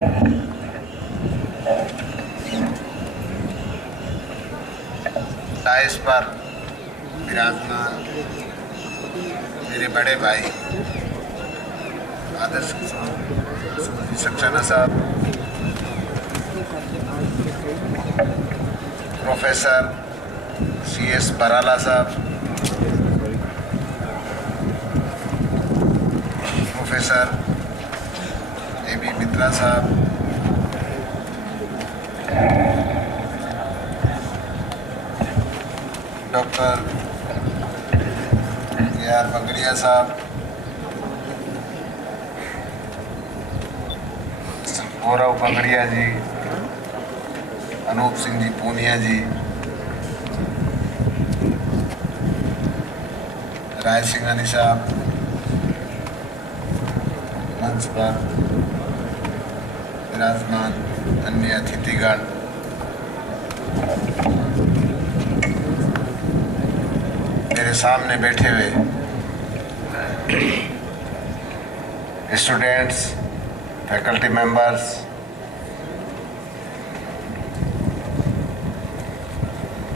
Dice पर विराजमान मेरे बड़े भाई आदर्श सक्सेना साहब, प्रोफेसर CS बराला साहब, प्रोफेसर AB मित्रा साहब, डॉक्टर AR बगड़िया साहब, गौरव बगड़िया जी, अनूप सिंह जी पूनिया जी, राय सिंघानी साहब, मंच पर विराजमान अन्य अतिथिगण, मेरे सामने बैठे हुए स्टूडेंट्स, फैकल्टी मेंबर्स,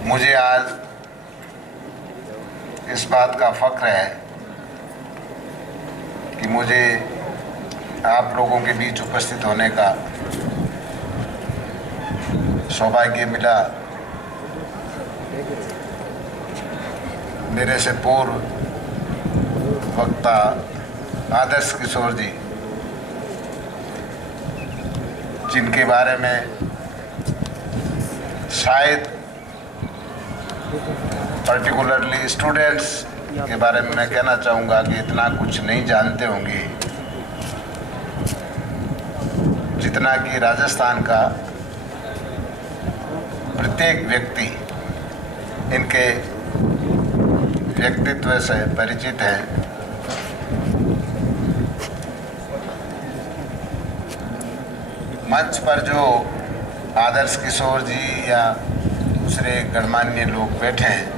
मुझे आज इस बात का फख्र है कि मुझे आप लोगों के बीच उपस्थित होने का सौभाग्य मिला। मेरे से पूर्व वक्ता आदर्श किशोर जी, जिनके बारे में शायद पर्टिकुलरली स्टूडेंट्स के बारे में मैं कहना चाहूँगा कि इतना कुछ नहीं जानते होंगे जितना कि राजस्थान का प्रत्येक व्यक्ति इनके व्यक्तित्व से परिचित है। मंच पर जो आदर्श किशोर जी या दूसरे गणमान्य लोग बैठे हैं,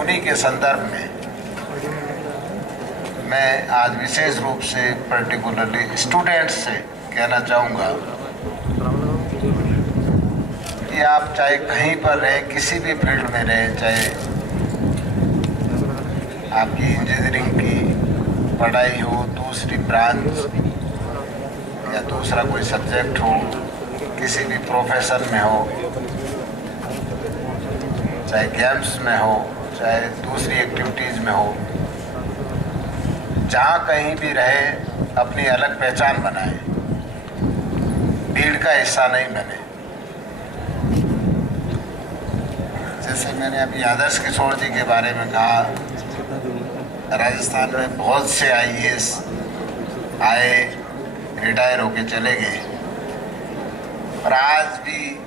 उन्हीं के संदर्भ में मैं आज विशेष रूप से पर्टिकुलरली स्टूडेंट्स से कहना चाहूँगा कि आप चाहे कहीं पर रहें, किसी भी फील्ड में रहें, चाहे आपकी इंजीनियरिंग की पढ़ाई हो, दूसरी ब्रांच या दूसरा कोई सब्जेक्ट हो, किसी भी प्रोफेशन में हो, चाहे गेम्स में हो, चाहे दूसरी एक्टिविटीज़ में हो, जहाँ कहीं भी रहे अपनी अलग पहचान बनाए, भीड़ का हिस्सा नहीं बने। जैसे मैंने अभी आदर्श किशोर जी के बारे में कहा, राजस्थान में बहुत से IAS आए, रिटायर होके चले गए, और आज भी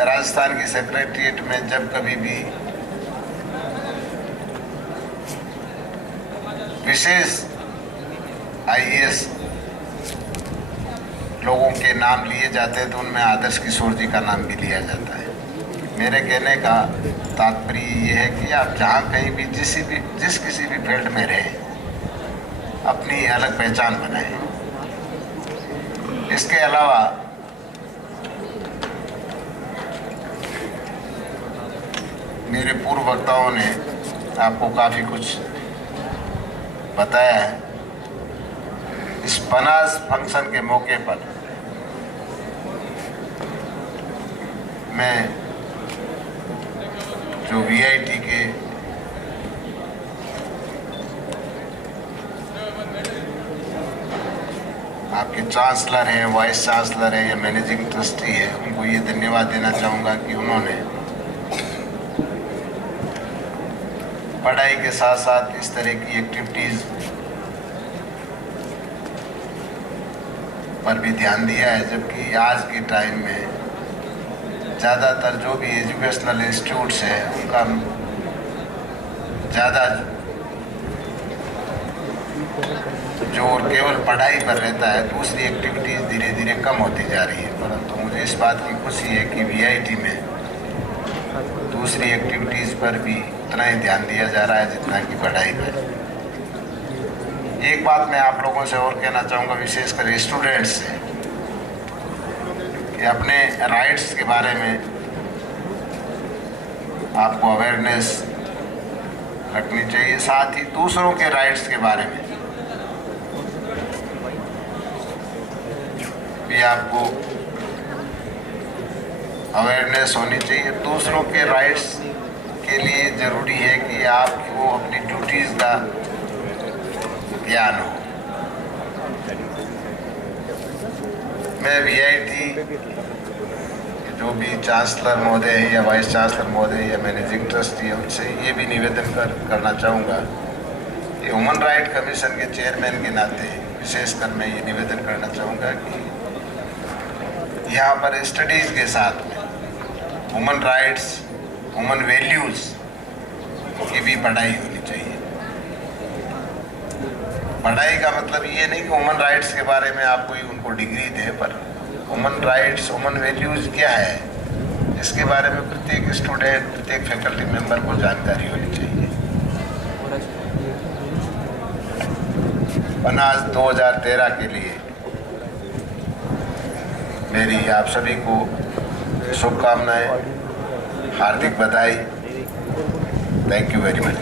राजस्थान की सेक्रेटरीट में जब कभी भी विशेष IAS लोगों के नाम लिए जाते हैं तो उनमें आदर्श किशोर जी का नाम भी लिया जाता है। मेरे कहने का तात्पर्य ये है कि आप जहाँ कहीं भी जिस किसी भी फील्ड में रहें, अपनी अलग पहचान बनाएं। इसके अलावा मेरे पूर्व वक्ताओं ने आपको काफ़ी कुछ बताया है। इस बनास फंक्शन के मौके पर मैं जो VIT के आपके चांसलर हैं, वाइस चांसलर हैं या मैनेजिंग ट्रस्टी है, उनको ये धन्यवाद देना चाहूँगा कि उन्होंने पढ़ाई के साथ साथ इस तरह की एक्टिविटीज़ पर भी ध्यान दिया है। जबकि आज के टाइम में ज़्यादातर जो भी एजुकेशनल इंस्टीट्यूट्स हैं, उनका ज़्यादा जोर केवल पढ़ाई पर रहता है, दूसरी एक्टिविटीज़ धीरे धीरे कम होती जा रही है। परंतु मुझे इस बात की खुशी है कि VIT में दूसरी एक्टिविटीज़ पर भी उतना ही ध्यान दिया जा रहा है जितना कि पढ़ाई पर। एक बात मैं आप लोगों से और कहना चाहूँगा, विशेषकर स्टूडेंट्स से, कि अपने राइट्स के बारे में आपको अवेयरनेस रखनी चाहिए, साथ ही दूसरों के राइट्स के बारे में भी आपको अवेयरनेस होनी चाहिए। दूसरों के राइट्स के लिए ज़रूरी है कि आपको अपनी ड्यूटीज़ का ज्ञान हो। मैं VIT जो भी चांसलर महोदय है या वाइस चांसलर महोदय या मैनेजिंग ट्रस्टी है, उनसे ये भी निवेदन करना चाहूँगा कि ह्यूमन राइट कमीशन के चेयरमैन के नाते विशेषकर मैं ये निवेदन करना चाहूँगा कि यहाँ पर स्टडीज़ के साथ में ह्यूमन राइट्स, ह्यूमन वैल्यूज़ की भी पढ़ाई होनी चाहिए। पढ़ाई का मतलब ये नहीं कि ह्यूमन राइट्स के बारे में आप कोई उनको डिग्री दे, पर ह्यूमन राइट्स, ह्यूमन वैल्यूज़ क्या है, इसके बारे में प्रत्येक स्टूडेंट, प्रत्येक फैकल्टी मेंबर को जानकारी होनी चाहिए। बनास 2013 के लिए मेरी आप सभी को शुभकामनाएं, हार्दिक बधाई। Thank you very much.